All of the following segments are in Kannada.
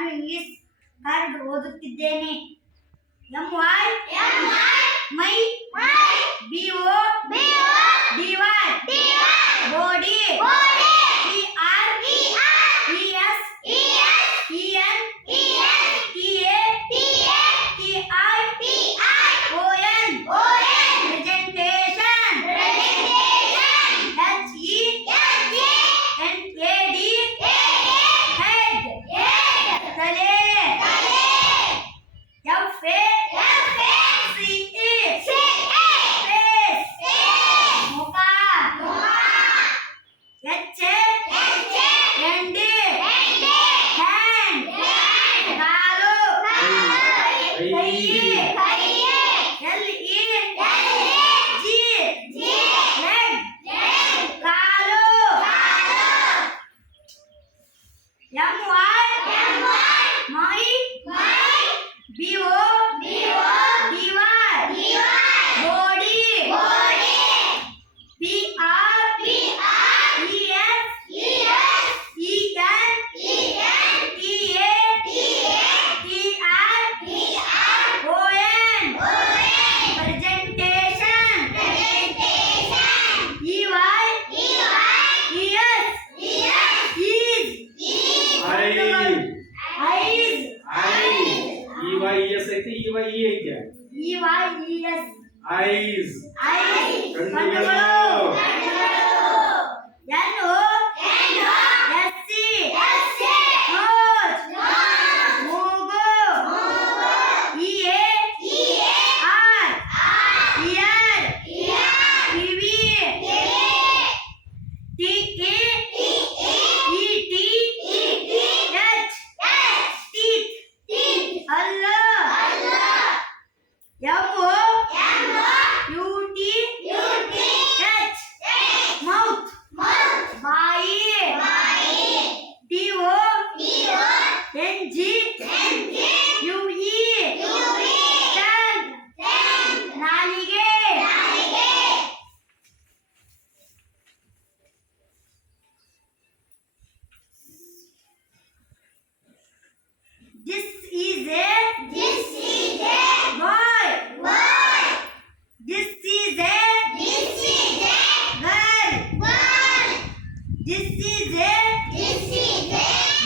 ನಾನು ಇಂಗ್ಲಿಷ್ ಕಾರ್ಡ್ ಓದುತ್ತಿದ್ದೇನೆ. MY my BO DY body PR ES EN TA TI ON presentation HENAD head ತಲೆ FACE face ಮುಖ HAND hand ಕಾಲು ಕೈ LEG leg call MY my BO DY body PR ES EN TA TI ON presentation EY ES is eyes EYES ಐತಿ EYE ಐತಿ EYES ಐಸ್ ಕಣ್ಣುಗಳು NOSC nose ಮೂಗು EAR ear ಕಿವಿ TEETH teeth ಹಲ್ಲು MOUTH mouth ಬಾಯಿ TONGUE tongue ನಾಲಿಗೆ This is a boy. This is a girl. This is a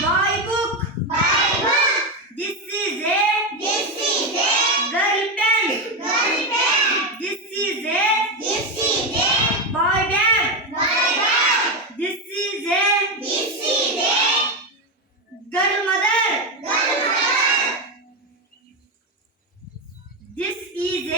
boy book. This is a girl pen. This is a boy bag. This is a girl mother. This is a